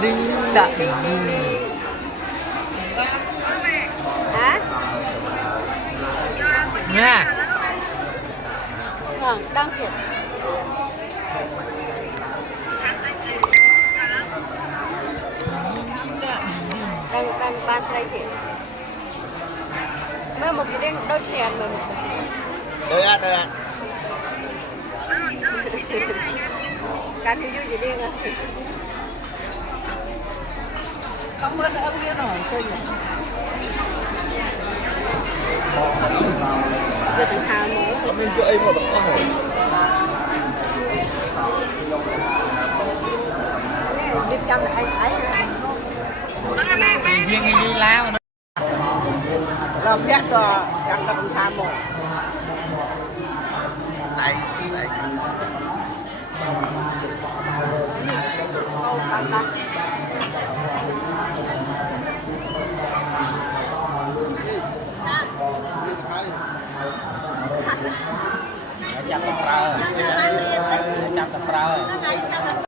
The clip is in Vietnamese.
đi đã hả nha đang kịp đang ban đây kịp mới một cái đôi chèn mà Đây ạ. cá thì vui gì đi à không mới đã biết rồi chơi gì giờ thằng Thao mới Mình cho em một tấm hỏi. đi chăm là anh ấy riêng đi lao nữaเราแยกตัวกันกับทางหมด Đây. เข้าทางนั้น chặt tập prơ chặt tập prơ